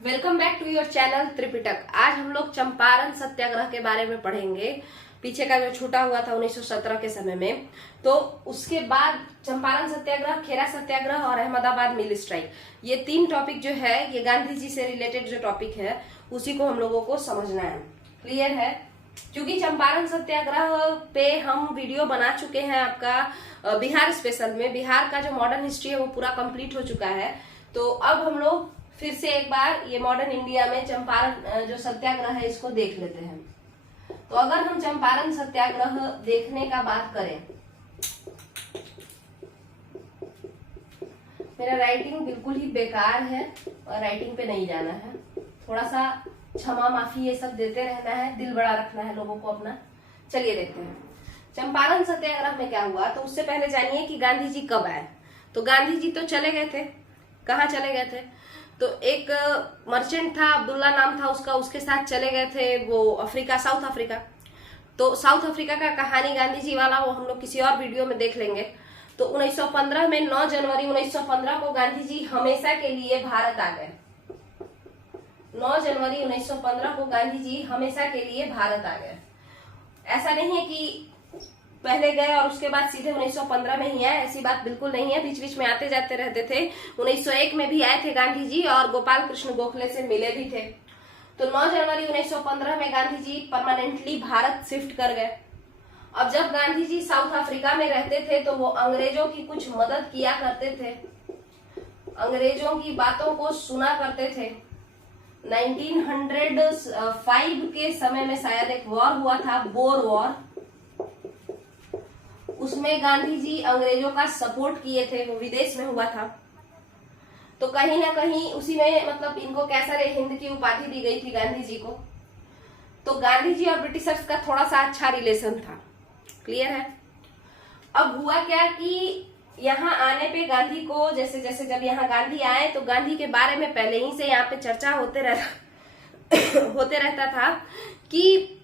Welcome back to your channel Tripitak. आज हम लोग चंपारण सत्याग्रह के बारे में पढ़ेंगे। पीछे का जो छूटा हुआ था 1917 के समय में, तो उसके बाद चंपारण सत्याग्रह, खेरा सत्याग्रह और अहमदाबाद मिल स्ट्राइक, ये तीन टॉपिक जो है ये गांधी जी से रिलेटेड जो टॉपिक है उसी को हम लोगों को समझना है। क्लियर है? क्योंकि चंपारण सत्याग्रह पे हम वीडियो बना चुके हैं आपका बिहार स्पेशल में। बिहार का जो मॉडर्न हिस्ट्री है वो पूरा कंप्लीट हो चुका है। तो अब हम लोग फिर से एक बार ये मॉडर्न इंडिया में चंपारण जो सत्याग्रह है इसको देख लेते हैं। तो अगर हम चंपारण सत्याग्रह देखने का बात करें, मेरा राइटिंग बिल्कुल ही बेकार है और राइटिंग पे नहीं जाना है। थोड़ा सा क्षमा माफी ये सब देते रहना है, दिल बड़ा रखना है लोगों को अपना। चलिए देखते हैं चंपारण सत्याग्रह में क्या हुआ। तो उससे पहले जानिए कि गांधी जी कब आए। तो गांधी जी तो चले गए थे। कहाँ चले गए थे? तो एक मर्चेंट था, अब्दुल्ला नाम था उसका, उसके साथ चले गए थे वो अफ्रीका, साउथ अफ्रीका। तो साउथ अफ्रीका का कहानी गांधी जी वाला वो हम लोग किसी और वीडियो में देख लेंगे। तो 1915 में 9 जनवरी 1915 को गांधी जी हमेशा के लिए भारत आ गए। 9 जनवरी 1915 को गांधी जी हमेशा के लिए भारत आ गए। ऐसा नहीं है कि पहले गए और उसके बाद सीधे 1915 में ही आए, ऐसी बात बिल्कुल नहीं है। बीच बीच में आते जाते रहते थे। 1901 में भी आए थे गांधी जी और गोपाल कृष्ण गोखले से मिले भी थे। तो 9 जनवरी 1915 में गांधी जी परमानेंटली भारत शिफ्ट कर गए। अब जब गांधी जी साउथ अफ्रीका में रहते थे तो वो अंग्रेजों की कुछ मदद किया करते थे, अंग्रेजों की बातों को सुना करते थे। 1905 के समय में शायद एक वॉर हुआ था, बोर वॉर। उसमें गांधी जी अंग्रेजों का सपोर्ट किए थे, वो विदेश में हुआ था। तो कहीं ना कहीं उसी में मतलब इनको कैसर हिंद की उपाधि दी गई थी गांधी जी को। तो गांधी जी और ब्रिटिशर्स का थोड़ा सा अच्छा रिलेशन था। क्लियर है? अब हुआ क्या कि यहाँ आने पे गांधी को जैसे जैसे जब यहाँ गांधी आए तो गांधी के बारे में पहले ही से यहाँ पे चर्चा होते रहता था कि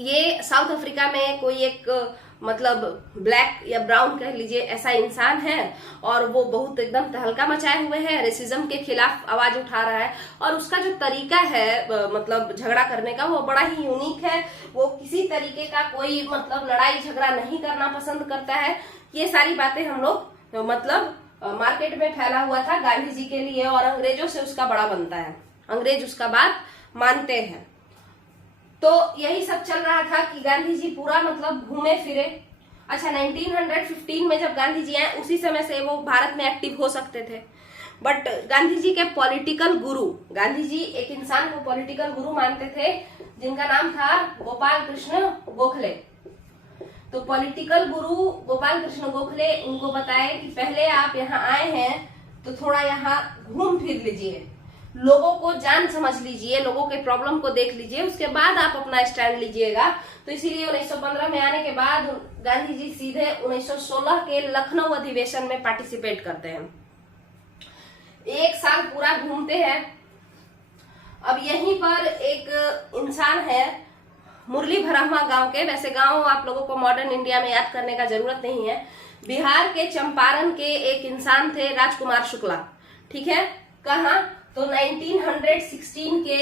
ये साउथ अफ्रीका में कोई एक मतलब ब्लैक या ब्राउन कह लीजिए ऐसा इंसान है और वो बहुत एकदम तहलका मचाए हुए है, रेसिज्म के खिलाफ आवाज उठा रहा है और उसका जो तरीका है मतलब झगड़ा करने का वो बड़ा ही यूनिक है। वो किसी तरीके का कोई मतलब लड़ाई झगड़ा नहीं करना पसंद करता है। ये सारी बातें हम लोग मतलब मार्केट में फैला हुआ था गांधी जी के लिए और अंग्रेजों से उसका बड़ा बनता है, अंग्रेज उसका बात मानते हैं। तो यही सब चल रहा था कि गांधी जी पूरा मतलब घूमे फिरे। अच्छा, 1915 में जब गांधी जी आए उसी समय से वो भारत में एक्टिव हो सकते थे, बट गांधी जी के पॉलिटिकल गुरु, गांधी जी एक इंसान को पॉलिटिकल गुरु मानते थे जिनका नाम था गोपाल कृष्ण गोखले। तो पॉलिटिकल गुरु गोपाल कृष्ण गोखले उनको बताए कि पहले आप यहाँ आए हैं तो थोड़ा यहाँ घूम फिर लीजिए, लोगों को जान समझ लीजिए, लोगों के प्रॉब्लम को देख लीजिए, उसके बाद आप अपना स्टैंड लीजिएगा। तो इसीलिए 1915 में आने के बाद गांधी जी सीधे 1916 के लखनऊ अधिवेशन में पार्टिसिपेट करते हैं। एक साल पूरा घूमते हैं। अब यहीं पर एक इंसान है मुरली भरामा गांव के, वैसे गांव आप लोगों को मॉडर्न इंडिया में याद करने का जरूरत नहीं है। बिहार के चंपारण के एक इंसान थे राजकुमार शुक्ला। ठीक है? कहा? तो 1916 के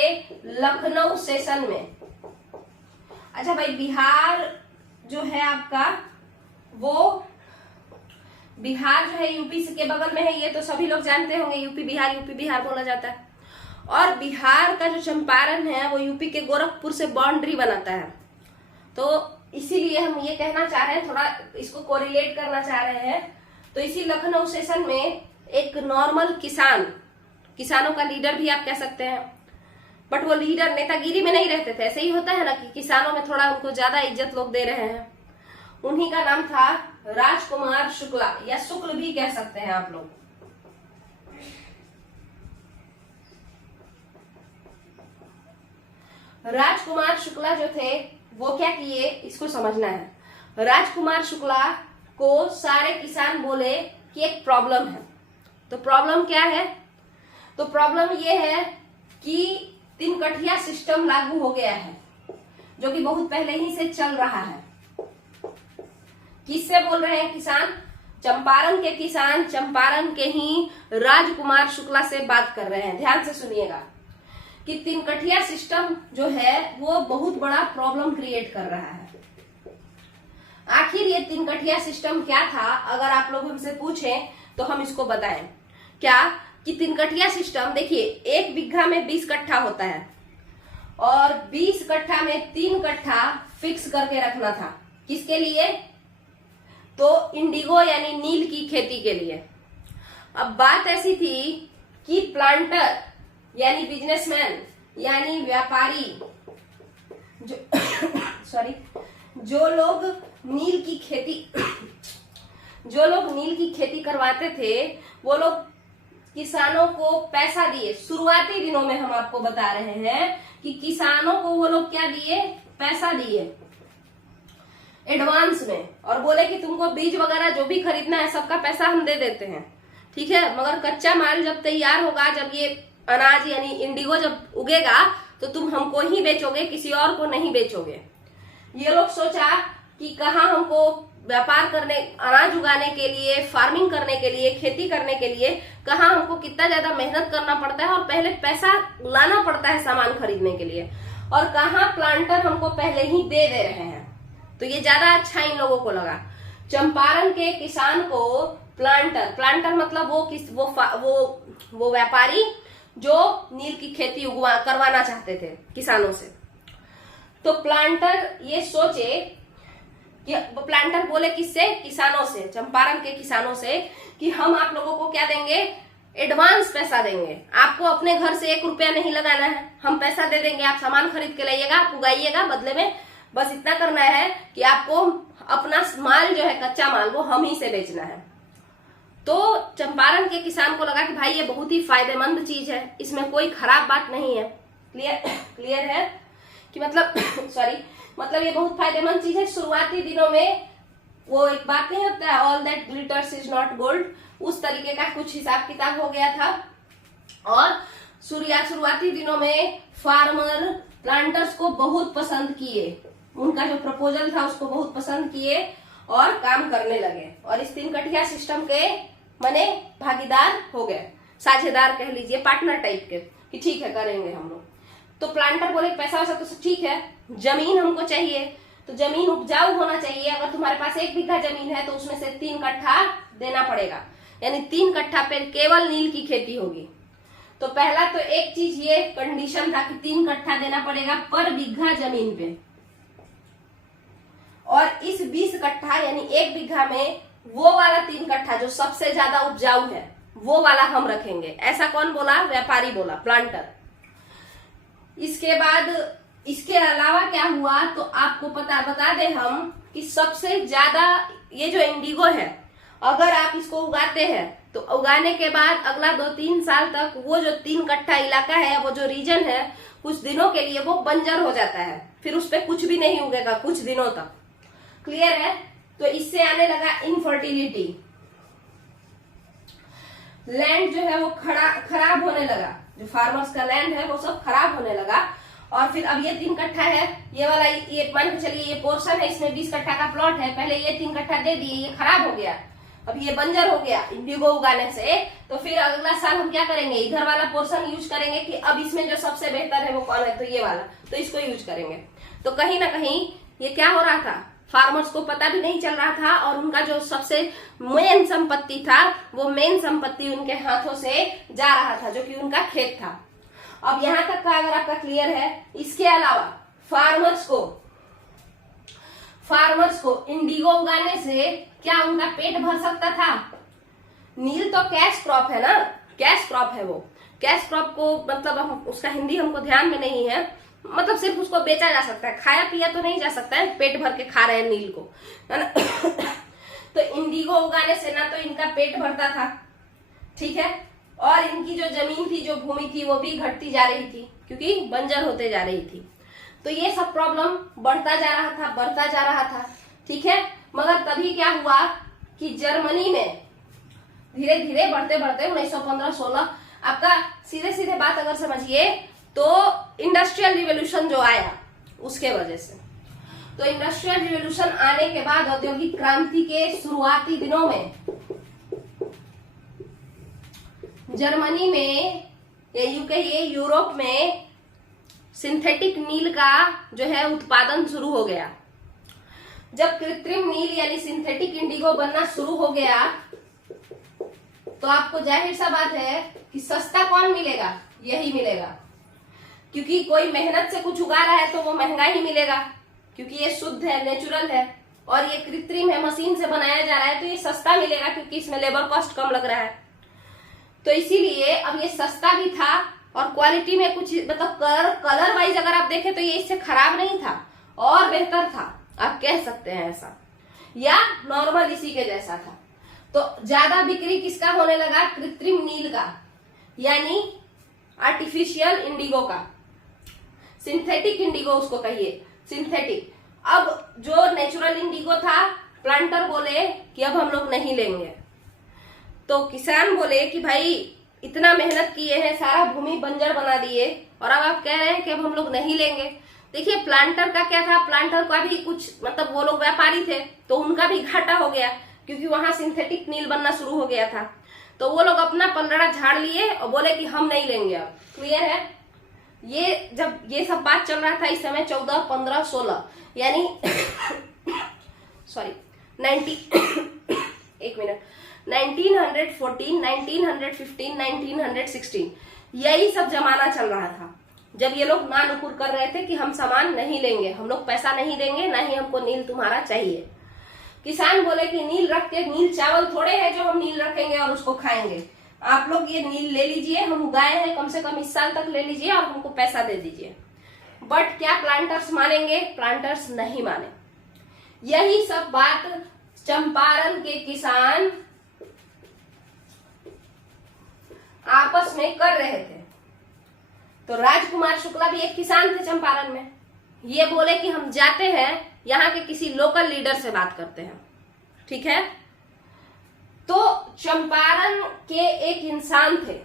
लखनऊ सेशन में। अच्छा भाई, बिहार जो है आपका, वो बिहार जो है यूपी के बगल में है, ये तो सभी लोग जानते होंगे। यूपी बिहार बोला जाता है। और बिहार का जो चंपारण है वो यूपी के गोरखपुर से बाउंड्री बनाता है। तो इसीलिए हम ये कहना चाह रहे हैं, थोड़ा इसको कोरिलेट करना चाह रहे हैं। तो इसी लखनऊ सेशन में एक नॉर्मल किसानों का लीडर भी आप कह सकते हैं, बट वो लीडर नेतागिरी में नहीं रहते थे। ऐसे ही होता है ना कि किसानों में थोड़ा उनको ज्यादा इज्जत लोग दे रहे हैं। उन्हीं का नाम था राजकुमार शुक्ला, या शुक्ल भी कह सकते हैं आप लोग। राजकुमार शुक्ला जो थे वो क्या किए, इसको समझना है। राजकुमार शुक्ला को सारे किसान बोले कि एक प्रॉब्लम है। तो प्रॉब्लम क्या है? तो प्रॉब्लम ये है कि 3 कठिया सिस्टम लागू हो गया है जो कि बहुत पहले ही से चल रहा है। किससे बोल रहे हैं किसान? चंपारण के किसान चंपारण के ही राजकुमार शुक्ला से बात कर रहे हैं। ध्यान से सुनिएगा कि तिनकठिया सिस्टम जो है वो बहुत बड़ा प्रॉब्लम क्रिएट कर रहा है। आखिर ये तिनकठिया सिस्टम क्या था, अगर आप लोग हमसे पूछें तो हम इसको बताएं क्या कि तिनकठिया सिस्टम, देखिए 1 बीघा में 20 कट्ठा होता है और 20 कट्ठा में 3 कट्ठा फिक्स करके रखना था। किसके लिए? तो इंडिगो यानी नील की खेती के लिए। अब बात ऐसी थी कि प्लांटर यानी बिजनेसमैन यानी व्यापारी जो लोग नील की खेती करवाते थे, वो लोग किसानों को पैसा दिए। शुरुआती दिनों में हम आपको बता रहे हैं कि किसानों को वो लोग क्या दिए? पैसा दिए एडवांस में, और बोले कि तुमको बीज वगैरह जो भी खरीदना है सबका पैसा हम दे देते हैं, ठीक है, मगर कच्चा माल जब तैयार होगा, जब ये अनाज यानी इंडिगो जब उगेगा तो तुम हमको ही बेचोगे, किसी और को नहीं बेचोगे। ये लोग सोचा कि कहाँ हमको व्यापार करने, अनाज उगाने के लिए, फार्मिंग करने के लिए, खेती करने के लिए कहाँ हमको कितना ज्यादा मेहनत करना पड़ता है और पहले पैसा लाना पड़ता है सामान खरीदने के लिए, और कहाँ प्लांटर हमको पहले ही दे रहे हैं। तो ये ज्यादा अच्छा इन लोगों को लगा। चंपारण के किसान को प्लांटर मतलब वो व्यापारी जो नील की खेती करवाना चाहते थे किसानों से। तो प्लांटर ये सोचे कि प्लांटर बोले किससे? किसानों से, चंपारण के किसानों से, कि हम आप लोगों को क्या देंगे? एडवांस पैसा देंगे। आपको अपने घर से 1 रुपया नहीं लगाना है, हम पैसा दे देंगे, आप सामान खरीद के लाइएगा, आप उगाइएगा, बदले में बस इतना करना है कि आपको अपना माल जो है कच्चा माल वो हम ही से बेचना है। तो चंपारण के किसान को लगा कि भाई ये बहुत ही फायदेमंद चीज है, इसमें कोई खराब बात नहीं है। क्लियर है कि मतलब ये बहुत फायदेमंद चीज है। शुरुआती दिनों में वो एक बात नहीं होता है, all that glitters is not gold, उस तरीके का कुछ हिसाब किताब हो गया था। और शुरुआती दिनों में फार्मर प्लांटर्स को बहुत पसंद किए, उनका जो प्रपोजल था उसको बहुत पसंद किए और काम करने लगे, और इस तिनकठिया सिस्टम के माने भागीदार हो गए, साझेदार कह लीजिए, पार्टनर टाइप के, कि ठीक है करेंगे हम लोग। तो प्लांटर बोले पैसा वैसा तो ठीक है, जमीन हमको चाहिए, तो जमीन उपजाऊ होना चाहिए। अगर तुम्हारे पास 1 बीघा जमीन है तो उसमें से 3 कट्ठा देना पड़ेगा, यानी 3 कट्ठा पे केवल नील की खेती होगी। तो पहला तो एक चीज ये कंडीशन था कि 3 कट्ठा देना पड़ेगा पर बीघा जमीन पे, और इस 20 कट्ठा यानी 1 बीघा में वो वाला 3 कट्ठा जो सबसे ज्यादा उपजाऊ है वो वाला हम रखेंगे। ऐसा कौन बोला? व्यापारी बोला, प्लांटर। इसके बाद इसके अलावा क्या हुआ तो आपको बता दे हम कि सबसे ज्यादा ये जो इंडिगो है, अगर आप इसको उगाते हैं तो उगाने के बाद अगला 2-3 साल तक वो जो 3 कट्ठा इलाका है, वो जो रीजन है, कुछ दिनों के लिए वो बंजर हो जाता है, फिर उस पर कुछ भी नहीं उगेगा कुछ दिनों तक। क्लियर है? तो इससे आने लगा इनफर्टिलिटी, लैंड जो है वो खराब होने लगा, जो फार्मर्स का लैंड है वो सब खराब होने लगा। और फिर अब ये 3 कट्ठा है, ये वाला, ये मान के चलिए ये पोर्शन है, इसमें 20 कट्ठा का प्लॉट है, पहले ये 3 कट्ठा दे दिए, ये खराब हो गया, अब ये बंजर हो गया इंडिगो उगाने से। तो फिर अगला साल हम क्या करेंगे? इधर वाला पोर्शन यूज करेंगे कि अब इसमें जो सबसे बेहतर है वो कौन है, तो ये वाला, तो इसको यूज करेंगे। तो कहीं ना कहीं ये क्या हो रहा था, फार्मर्स को पता भी नहीं चल रहा था, और उनका जो सबसे मेन संपत्ति था वो मेन संपत्ति उनके हाथों से जा रहा था, जो कि उनका खेत था। अब यहां तक का अगर आपका क्लियर है। इसके अलावा फार्मर्स को इंडिगो उगाने से क्या उनका पेट भर सकता था? नील तो कैश क्रॉप है ना, कैश क्रॉप है वो। कैश क्रॉप को मतलब उसका हिंदी हमको ध्यान में नहीं है, मतलब सिर्फ उसको बेचा जा सकता है, खाया पिया तो नहीं जा सकता है, पेट भर के खा रहे हैं नील को, है ना। तो इंडिगो उगाने से ना तो इनका पेट भरता था, ठीक है, और इनकी जो जमीन थी, जो भूमि थी, वो भी घटती जा रही थी क्योंकि बंजर होते जा रही थी। तो ये सब प्रॉब्लम बढ़ता जा रहा था, ठीक है। मगर तभी क्या हुआ कि जर्मनी में धीरे धीरे बढ़ते 1915-16, आपका सीधे बात अगर समझिए तो इंडस्ट्रियल रिवॉल्यूशन जो आया उसके वजह से, तो इंडस्ट्रियल रिवॉल्यूशन आने के बाद औद्योगिक क्रांति के शुरुआती दिनों में जर्मनी में या यूरोप में सिंथेटिक नील का जो है उत्पादन शुरू हो गया। जब कृत्रिम नील यानी सिंथेटिक इंडिगो बनना शुरू हो गया तो आपको जाहिर सा बात है कि सस्ता कौन मिलेगा, यही मिलेगा, क्योंकि कोई मेहनत से कुछ उगा रहा है तो वो महंगा ही मिलेगा, क्योंकि ये शुद्ध है, नेचुरल है, और ये कृत्रिम है, मशीन से बनाया जा रहा है, तो ये सस्ता मिलेगा क्योंकि इसमें लेबर कॉस्ट कम लग रहा है। तो इसीलिए अब ये सस्ता भी था और क्वालिटी में कुछ मतलब कलर वाइज अगर आप देखें तो ये इससे खराब नहीं था और बेहतर था, आप कह सकते हैं ऐसा, या नॉर्मल इसी के जैसा था। तो ज्यादा बिक्री किसका होने लगा? कृत्रिम नील का, यानी आर्टिफिशियल इंडिगो का, सिंथेटिक इंडिगो उसको कहिए, सिंथेटिक। अब जो नेचुरल इंडिगो था, प्लांटर बोले कि अब हम लोग नहीं लेंगे। तो किसान बोले कि भाई इतना मेहनत किए हैं, सारा भूमि बंजर बना दिए और अब आप कह रहे हैं कि अब हम लोग नहीं लेंगे। देखिए प्लांटर का क्या था, प्लांटर का भी कुछ मतलब वो लोग व्यापारी थे तो उनका भी घाटा हो गया क्योंकि वहां सिंथेटिक नील बनना शुरू हो गया था। तो वो लोग अपना पलड़ा झाड़ लिए और बोले कि हम नहीं लेंगे। अब क्लियर है? ये जब ये सब बात चल रहा था इस समय 14, 15, 16 यानी सॉरी 1914, 1915, 1916 यही सब जमाना चल रहा था जब ये लोग ना नुकुर कर रहे थे कि हम सामान नहीं लेंगे, हम लोग पैसा नहीं देंगे, ना ही हमको नील तुम्हारा चाहिए। किसान बोले कि नील रख के, नील चावल थोड़े है जो हम नील रखेंगे और उसको खाएंगे, आप लोग ये नील ले लीजिए, हम उगाए हैं, कम से कम इस साल तक ले लीजिए और हमको पैसा दे दीजिए। बट क्या प्लांटर्स मानेंगे? प्लांटर्स नहीं माने। यही सब बात चंपारण के किसान आपस में कर रहे थे। तो राजकुमार शुक्ला भी एक किसान थे चंपारण में। ये बोले कि हम जाते हैं यहाँ के किसी लोकल लीडर से बात करते हैं, ठीक है। तो चंपारण के एक इंसान थे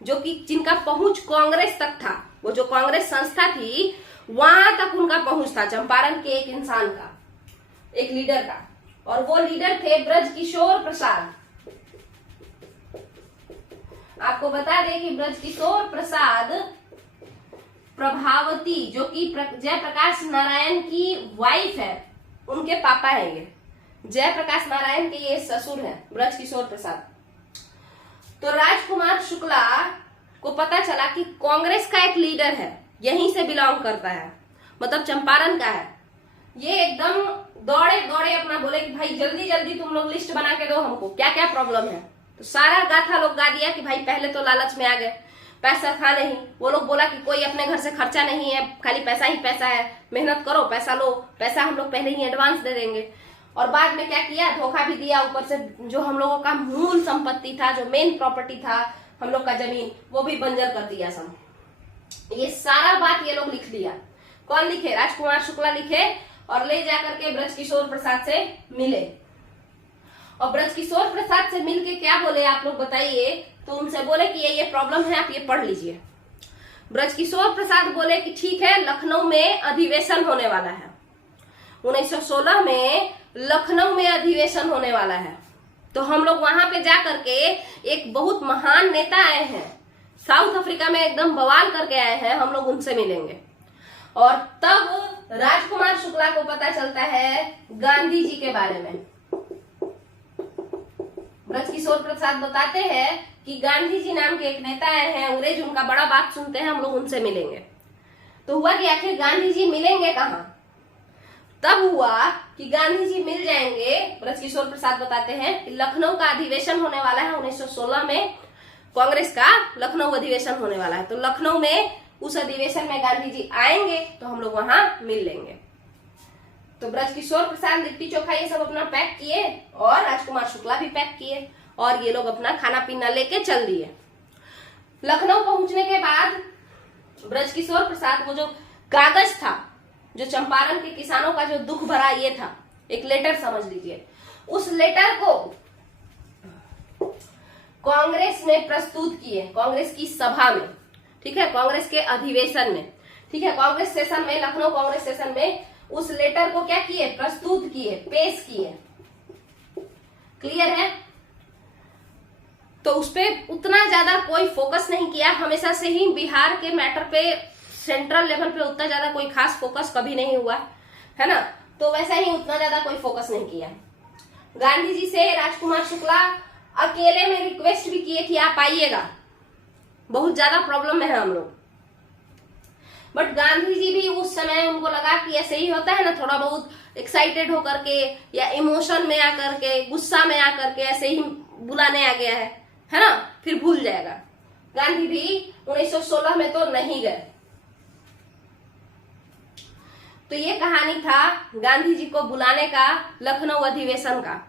जो कि जिनका पहुंच कांग्रेस तक था, वो जो कांग्रेस संस्था थी वहां तक उनका पहुंच था, चंपारण के एक इंसान का, एक लीडर का, और वो लीडर थे ब्रजकिशोर प्रसाद। आपको बता दें कि ब्रजकिशोर प्रसाद प्रभावती जो कि जयप्रकाश नारायण की वाइफ है, उनके पापा है। ये जयप्रकाश नारायण के ये ससुर है ब्रजकिशोर प्रसाद। तो राजकुमार शुक्ला को पता चला कि कांग्रेस का एक लीडर है, यहीं से बिलोंग करता है, मतलब चंपारण का है। ये एकदम दौड़े दौड़े अपना बोले कि भाई जल्दी जल्दी तुम लोग लिस्ट बना के दो हमको, क्या क्या प्रॉब्लम है। तो सारा गाथा लोग गा दिया कि भाई पहले तो लालच में आ गए, पैसा था नहीं। वो लोग बोला कि कोई अपने घर से खर्चा नहीं है, खाली पैसा ही पैसा है, मेहनत करो, पैसा लो, पैसा हम लोग पहले ही एडवांस दे देंगे। और बाद में क्या किया, धोखा भी दिया। ऊपर से जो हम लोगों का मूल संपत्ति था, जो मेन प्रॉपर्टी था हम लोग का जमीन, वो भी बंजर कर दिया सब। ये सारा बात ये लोग लिख लिया। कौन लिखे? राजकुमार शुक्ला लिखे और ले जाकर के ब्रजकिशोर प्रसाद से मिले। और ब्रजकिशोर प्रसाद से मिलके क्या बोले आप लोग बताइए? तो उनसे बोले कि ये प्रॉब्लम है, आप ये पढ़ लीजिए। ब्रजकिशोर प्रसाद बोले कि ठीक है, लखनऊ में अधिवेशन होने वाला है, 1916 में लखनऊ में अधिवेशन होने वाला है। तो हम लोग वहां पे जा करके, एक बहुत महान नेता आए हैं, साउथ अफ्रीका में एकदम बवाल करके आए हैं, हम लोग उनसे मिलेंगे। और तब राजकुमार शुक्ला को पता चलता है गांधी जी के बारे में। ब्रजकिशोर प्रसाद बताते हैं कि गांधी जी नाम के एक नेता आए हैं, अंग्रेज उनका बड़ा बात सुनते हैं, हम लोग उनसे मिलेंगे। तो हुआ कि आखिर गांधी जी मिलेंगे कहाँ? तब हुआ कि गांधी जी मिल जाएंगे। ब्रजकिशोर प्रसाद बताते हैं कि लखनऊ का अधिवेशन होने वाला है 1916 में, कांग्रेस का लखनऊ अधिवेशन होने वाला है। तो लखनऊ में उस अधिवेशन में गांधी जी आएंगे तो हम लोग वहां मिल लेंगे। तो ब्रजकिशोर प्रसाद लिट्टी चोखा ये सब अपना पैक किए और राजकुमार शुक्ला भी पैक किए और ये लोग अपना खाना पीना लेके चल दिए। लखनऊ पहुंचने के बाद ब्रजकिशोर प्रसाद, वो जो कागज था, जो चंपारण के किसानों का जो दुख भरा ये था, एक लेटर समझ लीजिए, उस लेटर को कांग्रेस में प्रस्तुत किए, कांग्रेस की सभा में, ठीक है, कांग्रेस के अधिवेशन में, ठीक है, कांग्रेस सेशन में, लखनऊ कांग्रेस सेशन में उस लेटर को क्या किए, प्रस्तुत किए, पेश किए। क्लियर है? तो उस पर उतना ज्यादा कोई फोकस नहीं किया, हमेशा से ही बिहार के मैटर पे सेंट्रल लेवल पे उतना ज्यादा कोई खास फोकस कभी नहीं हुआ है ना, तो वैसा ही उतना ज्यादा कोई फोकस नहीं किया। गांधी जी से राजकुमार शुक्ला अकेले में रिक्वेस्ट भी किए कि आप आइएगा, बहुत ज्यादा प्रॉब्लम में है हम लोग, बट गांधी जी भी उस समय उनको लगा कि ऐसे ही होता है ना, थोड़ा बहुत एक्साइटेड होकर के या इमोशन में आकर के, गुस्सा में आकर के ऐसे ही बुलाने आ गया है ना, फिर भूल जाएगा। गांधी भी 1916 में तो नहीं गए। तो ये कहानी था गांधी जी को बुलाने का, लखनऊ अधिवेशन का।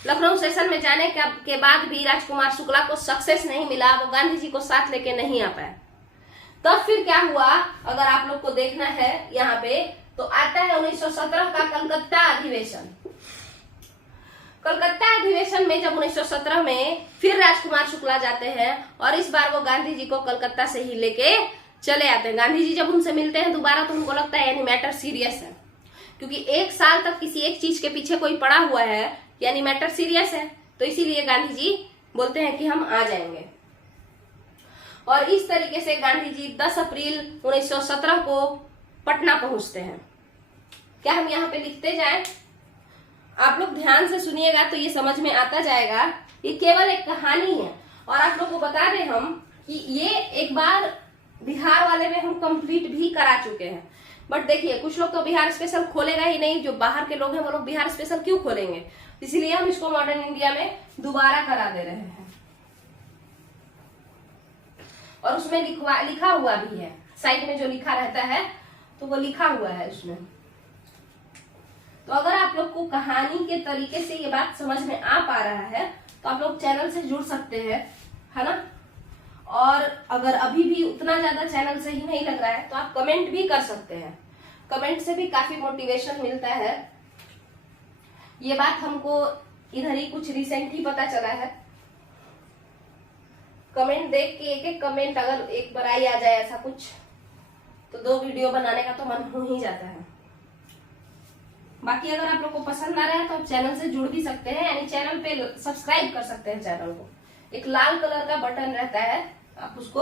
लखनऊ सेशन में जाने के बाद भी राजकुमार शुक्ला को सक्सेस नहीं मिला, वो गांधी जी को साथ लेके नहीं आ पाए। तब फिर क्या हुआ, अगर आप लोग को देखना है यहाँ पे, तो आता है 1917 का कलकत्ता अधिवेशन। कलकत्ता अधिवेशन में जब 1917 में फिर राजकुमार शुक्ला जाते हैं और इस बार वो गांधी जी को कलकत्ता से ही लेके चले आते हैं। गांधी जी जब उनसे मिलते हैं दोबारा तो उनको लगता है यानी मैटर सीरियस है, क्योंकि 1 साल तक किसी एक चीज के पीछे कोई पड़ा हुआ है यानी मैटर सीरियस है, तो इसीलिए गांधी जी बोलते हैं कि हम आ जाएंगे। और इस तरीके से गांधी जी 10 अप्रैल 1917 को पटना पहुंचते हैं। क्या हम यहाँ पे लिखते जाएं? आप लोग ध्यान से सुनिएगा तो ये समझ में आता जाएगा। ये केवल एक कहानी है और आप लोग को बता दें हम कि ये एक बार बिहार वाले में हम कंप्लीट भी करा चुके हैं, बट देखिए कुछ लोग तो बिहार स्पेशल खोलेगा ही नहीं, जो बाहर के लोग हैं वो लोग बिहार स्पेशल क्यों खोलेंगे, इसीलिए हम इसको मॉडर्न इंडिया में दोबारा करा दे रहे हैं। और उसमें लिखा हुआ भी है, साइड में जो लिखा रहता है तो वो लिखा हुआ है उसमें। तो अगर आप लोग को कहानी के तरीके से ये बात समझ में आ पा रहा है तो आप लोग चैनल से जुड़ सकते हैं, है ना। और अगर अभी भी उतना ज्यादा चैनल सही नहीं लग रहा है तो आप कमेंट भी कर सकते हैं, कमेंट से भी काफी मोटिवेशन मिलता है। ये बात हमको इधर ही कुछ रिसेंट ही पता चला है। कमेंट देख के एक कमेंट अगर एक बार आई आ जाए ऐसा कुछ, तो 2 वीडियो बनाने का तो मन हो ही जाता है। बाकी अगर आप लोग को पसंद आ रहा है तो आप चैनल से जुड़ भी सकते हैं, यानी चैनल पे सब्सक्राइब कर सकते हैं चैनल को। एक लाल कलर का बटन रहता है, आप उसको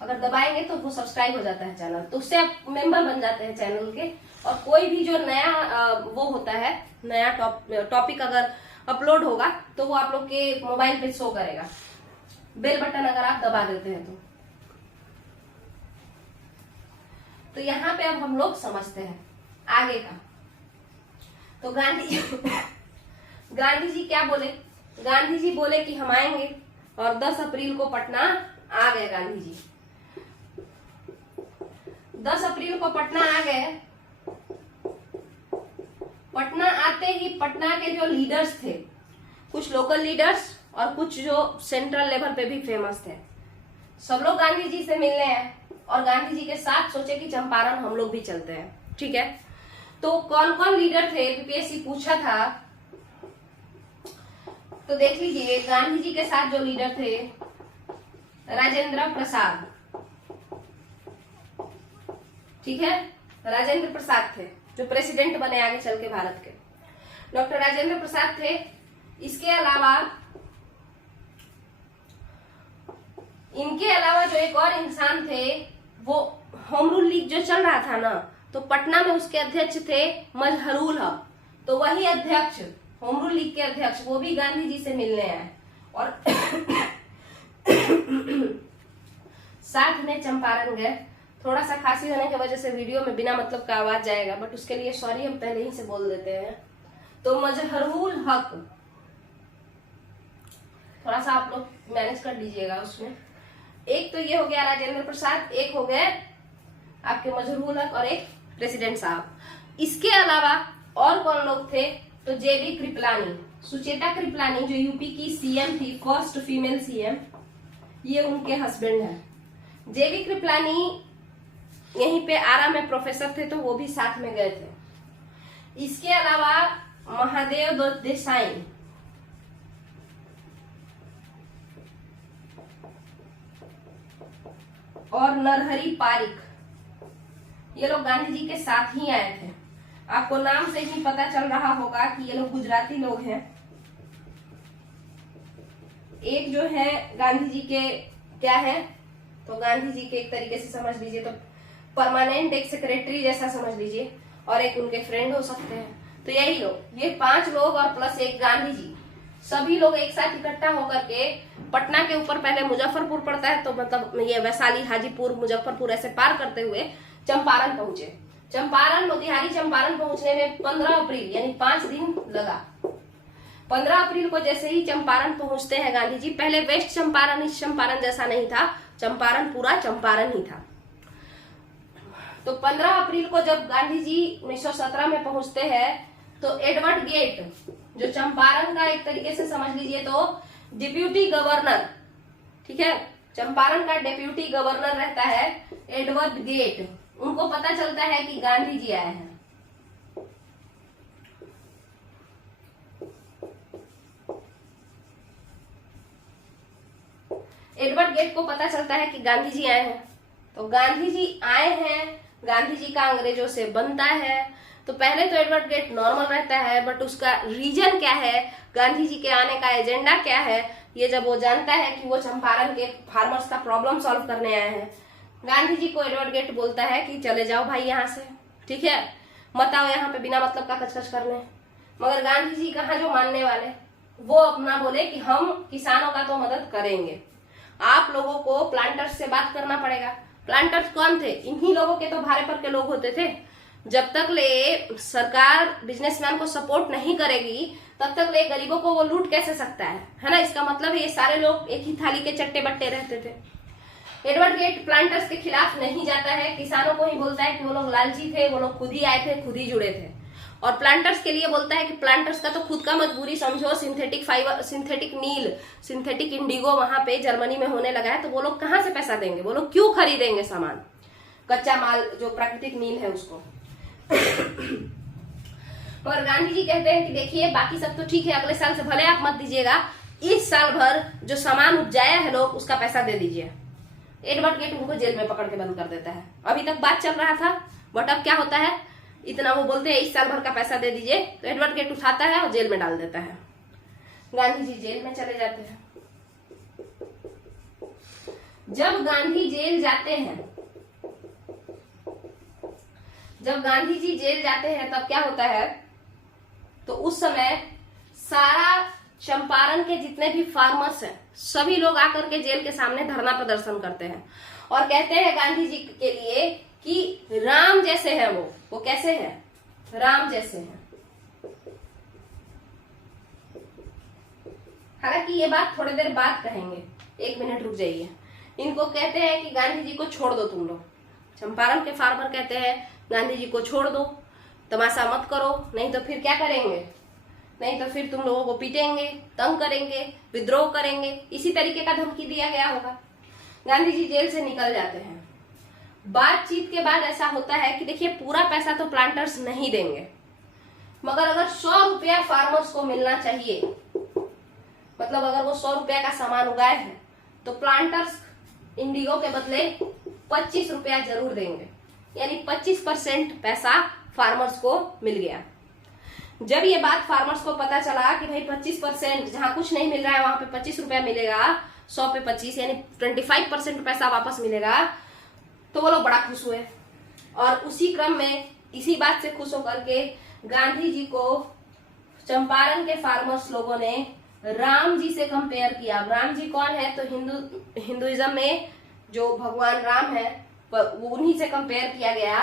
अगर दबाएंगे तो वो सब्सक्राइब हो जाता है चैनल, तो उससे आप मेंबर बन जाते हैं चैनल के। और कोई भी जो नया वो होता है, नया टॉपिक अगर अपलोड होगा तो वो आप लोग के मोबाइल पे शो करेगा, बेल बटन अगर आप दबा देते हैं तो यहाँ पे अब हम लोग समझते हैं आगे का। तो गांधी जी क्या बोले? गांधी जी बोले कि हम आएंगे, और 10 अप्रैल को पटना आ गए गांधी जी। 10 अप्रैल को पटना आ गए। पटना आते ही पटना के जो लीडर्स थे, कुछ लोकल लीडर्स और कुछ जो सेंट्रल लेवल पे भी फेमस थे, सब लोग गांधी जी से मिलने हैं और गांधी जी के साथ सोचे कि चंपारण हम लोग भी चलते हैं। ठीक है, तो कौन कौन लीडर थे, बीपीएससी पूछा था, तो देख लीजिए। गांधी जी के साथ जो लीडर थे, राजेंद्र प्रसाद, ठीक है, राजेंद्र प्रसाद थे जो प्रेसिडेंट बने आगे चल के भारत के, डॉक्टर राजेंद्र प्रसाद थे। इसके अलावा इनके अलावा जो एक और इंसान थे, वो होम रूल लीग जो चल रहा था ना, तो पटना में उसके अध्यक्ष थे मजहरुल हक। तो वही अध्यक्ष, होम रूल लीग के अध्यक्ष, वो भी गांधी जी से मिलने आए और साथ में चंपारण गए। थोड़ा सा खांसी होने की वजह से वीडियो में बिना मतलब का आवाज जाएगा, बट उसके लिए सॉरी हम पहले ही से बोल देते हैं। तो मजहरुल हक, थोड़ा सा आप लोग मैनेज कर लीजिएगा उसमें। एक तो ये हो गया राजेंद्र प्रसाद, एक हो गए आपके मजहरुल हक और एक प्रेसिडेंट साहब। इसके अलावा और कौन लोग थे, तो जेबी कृपलानी, सुचेता कृपलानी जो यूपी की सीएम थी, फर्स्ट फीमेल सीएम, ये उनके हस्बैंड हैं। जेबी कृपलानी यहीं पे आरा में प्रोफेसर थे, तो वो भी साथ में गए थे। इसके अलावा महादेव देसाई, और नरहरि पारिक, ये लोग गांधी जी के साथ ही आए थे। आपको नाम से ही पता चल रहा होगा कि ये लोग गुजराती लोग हैं। एक जो है गांधी जी के क्या है, तो गांधी जी के एक तरीके से समझ लीजिए तो परमानेंट एक सेक्रेटरी जैसा समझ लीजिए, और एक उनके फ्रेंड हो सकते हैं। तो यही लोग, ये 5 लोग और प्लस एक गांधी जी, सभी लोग एक साथ इकट्ठा होकर के पटना के ऊपर, पहले मुजफ्फरपुर पड़ता है तो मतलब ये वैशाली, हाजीपुर, मुजफ्फरपुर ऐसे पार करते हुए चंपारण पहुंचे। चंपारण, मोतिहारी चंपारण पहुंचने में 15 अप्रैल यानी 5 दिन लगा। 15 अप्रैल को जैसे ही चंपारण पहुंचते हैं गांधी जी, पहले वेस्ट चंपारण इस चंपारण जैसा नहीं था, चंपारण पूरा चंपारण ही था। तो 15 अप्रैल को जब गांधी जी 1917 में पहुंचते हैं तो एडवर्ड गेट, जो चंपारण का एक तरीके से समझ लीजिए तो डिप्यूटी गवर्नर, ठीक है, चंपारण का डिप्यूटी गवर्नर रहता है एडवर्ड गेट, उनको पता चलता है कि गांधी जी आए हैं। एडवर्ड गेट को पता चलता है कि गांधी जी आए हैं। तो गांधी जी आए हैं, गांधी जी का अंग्रेजों से बनता है। तो पहले तो एडवर्ड गेट नॉर्मल रहता है, बट उसका रीजन क्या है, गांधी जी के आने का एजेंडा क्या है, ये जब वो जानता है कि वो चंपारण के फार्मर्स का प्रॉब्लम सॉल्व करने आए हैं, गांधी जी को एडवर्ड गेट बोलता है कि चले जाओ भाई यहाँ से, ठीक है, मत आओ यहाँ पे बिना मतलब का कचकच करने। मगर गांधी जी कहाँ जो मानने वाले, वो अपना बोले कि हम किसानों का तो मदद करेंगे, आप लोगों को प्लांटर्स से बात करना पड़ेगा। प्लांटर्स कौन थे, इन्हीं लोगों के तो भारे पर के लोग होते थे। जब तक ले सरकार बिजनेसमैन को सपोर्ट नहीं करेगी तब तक ले गरीबों को वो लूट कैसे सकता है ना। इसका मतलब ये सारे लोग एक ही थाली के चट्टे बट्टे रहते थे। एडवर्ड गेट प्लांटर्स के खिलाफ नहीं जाता है, किसानों को ही बोलता है कि वो लोग लालची थे, वो लोग खुद ही आए थे, खुद ही जुड़े थे। और प्लांटर्स के लिए बोलता है कि प्लांटर्स का तो खुद का मजबूरी समझो, सिंथेटिक फाइबर, सिंथेटिक नील, सिंथेटिक इंडिगो वहां पे जर्मनी में होने लगा है, तो वो लोग कहाँ से पैसा देंगे, वो लोग क्यों खरीदेंगे सामान, कच्चा माल जो प्राकृतिक नील है उसको। और गांधी जी कहते हैं कि देखिए बाकी सब तो ठीक है, अगले साल से भले आप मत दीजिएगा, इस साल भर जो सामान उपजाया है लोग उसका पैसा दे दीजिए। एडवर्ड गेट उनको जेल में पकड़ के बंद कर देता है। अभी तक बात चल रहा था, बट अब क्या होता है, इतना वो बोलते हैं इस साल भर का पैसा दे दीजिए, तो एडवर्ड गेट उठाता है और जेल में डाल देता है। गांधी जी जेल में चले जाते हैं। जब गांधी जेल जाते हैं, जब गांधी जी जेल जाते हैं तब क्या होता है, तो उस समय सारा चंपारण के जितने भी फार्मर्स हैं सभी लोग आकर के जेल के सामने धरना प्रदर्शन करते हैं और कहते हैं गांधी जी के लिए कि राम जैसे हैं वो कैसे हैं, राम जैसे हैं। हालांकि ये बात थोड़ी देर बाद कहेंगे, 1 मिनट रुक जाइए। इनको कहते हैं कि गांधी जी को छोड़ दो तुम लोग। चंपारण के फार्मर कहते हैं गांधी जी को छोड़ दो, तमाशा मत करो, नहीं तो फिर क्या करेंगे, नहीं तो फिर तुम लोगों को पीटेंगे, तंग करेंगे, विद्रोह करेंगे, इसी तरीके का धमकी दिया गया होगा। गांधी जी जेल से निकल जाते हैं। बातचीत के बाद ऐसा होता है कि देखिए पूरा पैसा तो प्लांटर्स नहीं देंगे, मगर अगर 100 रुपया फार्मर्स को मिलना चाहिए, मतलब अगर वो 100 रुपया का सामान उगाए हैं तो प्लांटर्स इंडिगो के बदले 25 रुपया जरूर देंगे, यानी 25% पैसा फार्मर्स को मिल गया। जब ये बात फार्मर्स को पता चला कि भाई 25%, जहां कुछ नहीं मिल रहा है वहां पे 25 रुपया मिलेगा, 100 पे 25 यानी 25% पैसा वापस मिलेगा, तो वो लोग बड़ा खुश हुए। और उसी क्रम में इसी बात से खुश होकर के गांधी जी को चंपारण के फार्मर्स लोगों ने राम जी से कंपेयर किया। राम जी कौन है, तो हिंदुइज्म में जो भगवान राम है उन्हीं से कंपेयर किया गया।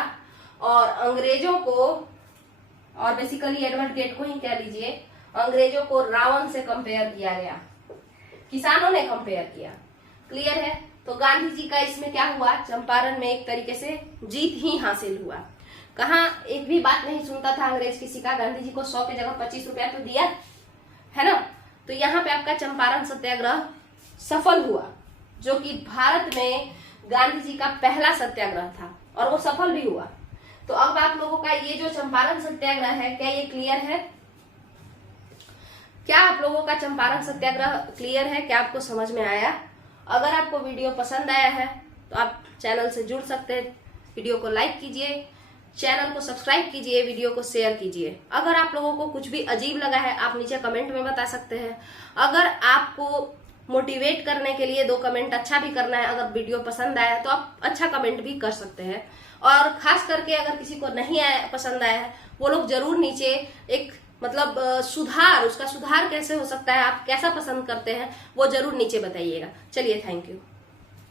और अंग्रेजों को, और बेसिकली एडवर्ड गेट को ही कह लीजिए, अंग्रेजों को रावण से कंपेयर किया गया, किसानों ने कंपेयर किया। क्लियर है। तो गांधी जी का इसमें क्या हुआ, चंपारण में एक तरीके से जीत ही हासिल हुआ। कहा एक भी बात नहीं सुनता था अंग्रेज किसी का, गांधी जी को 100 की जगह 25 रुपया तो दिया है ना। तो यहाँ पे आपका चंपारण सत्याग्रह सफल हुआ, जो कि भारत में गांधी जी का पहला सत्याग्रह था और वो सफल भी हुआ। तो अब आप लोगों का ये जो चंपारण सत्याग्रह है, क्या ये क्लियर है? क्या आप लोगों का चंपारण सत्याग्रह क्लियर है? क्या आपको समझ में आया? अगर आपको वीडियो पसंद आया है तो आप चैनल से जुड़ सकते हैं, वीडियो को लाइक कीजिए, चैनल को सब्सक्राइब कीजिए, वीडियो को शेयर कीजिए। अगर आप लोगों को कुछ भी अजीब लगा है आप नीचे कमेंट में बता सकते हैं। अगर आपको मोटिवेट करने के लिए 2 कमेंट अच्छा भी करना है, अगर वीडियो पसंद आया तो आप अच्छा कमेंट भी कर सकते हैं। और खास करके अगर किसी को नहीं आया, पसंद आया है, वो लोग जरूर नीचे एक मतलब उसका सुधार कैसे हो सकता है, आप कैसा पसंद करते हैं वो जरूर नीचे बताइएगा। चलिए, थैंक यू।